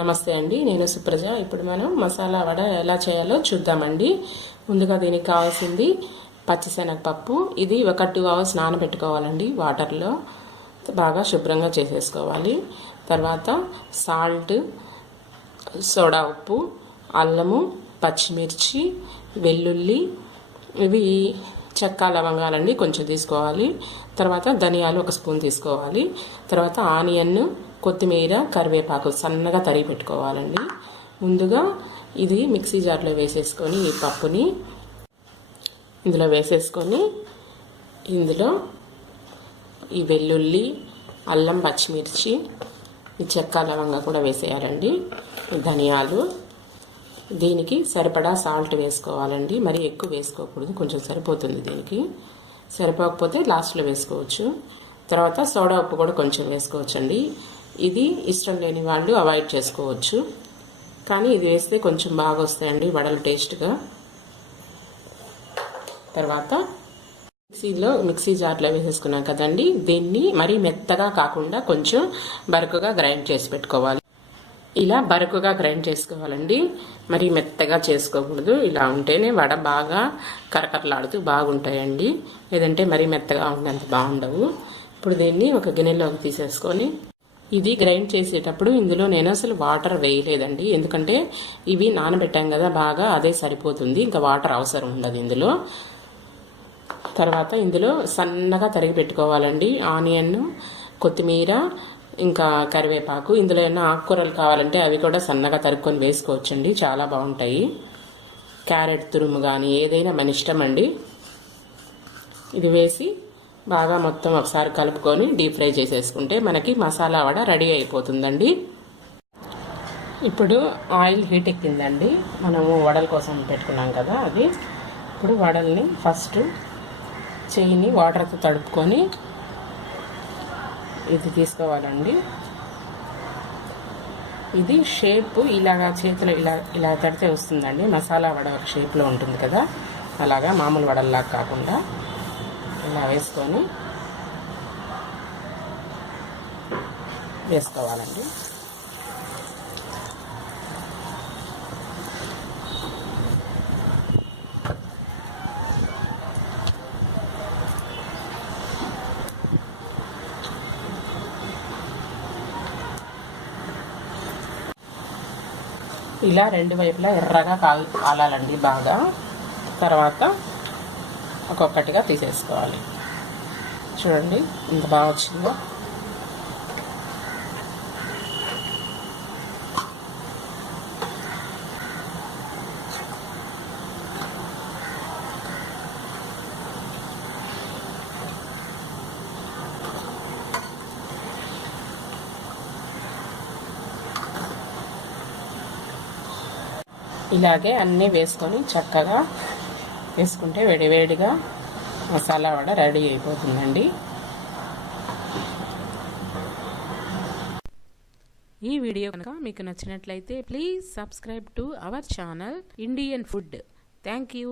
నమస్తే అండి, నేను సుప్రజ. ఇప్పుడు మనం మసాలా వడ ఎలా చేయాలో చూద్దామండి. ముందుగా దీనికి కావాల్సింది పచ్చిశనగపప్పు. ఇది ఒక 2 అవర్స్ నానబెట్టుకోవాలండి వాటర్లో. బాగా శుభ్రంగా చేసేసుకోవాలి. తర్వాత సాల్ట్, సోడా ఉప్పు, అల్లము, పచ్చిమిర్చి, వెల్లుల్లి, ఇవి చెక్క లవంగాలండి కొంచెం తీసుకోవాలి. తర్వాత ధనియాలు 1 స్పూన్ తీసుకోవాలి. తర్వాత ఆనియన్, కొత్తిమీర, కరివేపాకు సన్నగా తరిగి పెట్టుకోవాలండి. ముందుగా ఇది మిక్సీ జార్లో వేసేసుకొని ఈ పప్పుని ఇందులో వేసేసుకొని ఇందులో ఈ వెల్లుల్లి, అల్లం, పచ్చిమిర్చి, ఈ చెక్క లవంగా కూడా వేసేయాలండి. ధనియాలు, దీనికి సరిపడా సాల్ట్ వేసుకోవాలండి. మరి ఎక్కువ వేసుకోకూడదు, కొంచెం సరిపోతుంది. దీనికి సరిపోకపోతే లాస్ట్లో వేసుకోవచ్చు. తర్వాత సోడా ఉప్పు కూడా కొంచెం వేసుకోవచ్చండి. ఇది ఇష్టం లేని వాళ్ళు అవాయిడ్ చేసుకోవచ్చు, కానీ ఇది వేస్తే కొంచెం బాగా వస్తాయండి వడలు టేస్ట్గా. తర్వాత మిక్సీ జార్లో వేసేసుకున్నాం కదండి, దీన్ని మరీ మెత్తగా కాకుండా కొంచెం బరకుగా గ్రైండ్ చేసి పెట్టుకోవాలి. ఇలా బరకుగా గ్రైండ్ చేసుకోవాలండి, మరి మెత్తగా చేసుకోకూడదు. ఇలా ఉంటేనే వడ బాగా కరకరలాడుతూ బాగుంటాయండి. లేదంటే మరీ మెత్తగా ఉండేంత బాగుండవు. ఇప్పుడు దీన్ని ఒక గిన్నెలోకి తీసేసుకొని ఇది గ్రైండ్ చేసేటప్పుడు ఇందులో నేను అసలు వాటర్ వేయలేదండి, ఎందుకంటే ఇవి నానబెట్టాం కదా బాగా, అదే సరిపోతుంది. ఇంకా వాటర్ అవసరం ఉండదు ఇందులో. తర్వాత ఇందులో సన్నగా తరిగి పెట్టుకోవాలండి ఆనియన్, కొత్తిమీర, ఇంకా కరివేపాకు. ఇందులో ఏమైనా ఆకుకూరలు కావాలంటే అవి కూడా సన్నగా తరుక్కొని వేసుకోవచ్చండి, చాలా బాగుంటాయి. క్యారెట్ తురుము కానీ ఏదైనా మన ఇష్టం అండి. ఇది వేసి బాగా మొత్తం ఒకసారి కలుపుకొని డీప్ ఫ్రై చేసేసుకుంటే మనకి మసాలా వడ రెడీ అయిపోతుందండి. ఇప్పుడు ఆయిల్ హీట్ ఎక్కిందండి, మనము వడల కోసం పెట్టుకున్నాం కదా అది. ఇప్పుడు వడల్ని ఫస్ట్ చెయ్యిని వాటర్తో తడుపుకొని ఇది తీసుకోవాలండి. ఇది షేప్ ఇలాగా చేతిలో ఇలా తడితే వస్తుందండి. మసాలా వడ ఒక షేప్లో ఉంటుంది కదా, అలాగా మామూలు వడల్లాగా కాకుండా ఇలా వేసుకోవాలండి. ఇలా 2 వైపులా ఎర్రగా కాలాలండి బాగా. తర్వాత ఒక్కొక్కటిగా తీసేసుకోవాలి. చూడండి ఎంత బాగా వచ్చిందో. ఇలాగే అన్నీ వేసుకొని చక్కగా వేసుకుంటే వేడివేడిగా మసాలా వడ రెడీ అయిపోతుందండి. ఈ వీడియో కనుక మీకు నచ్చినట్లయితే please subscribe to our channel Indian food. Thank you.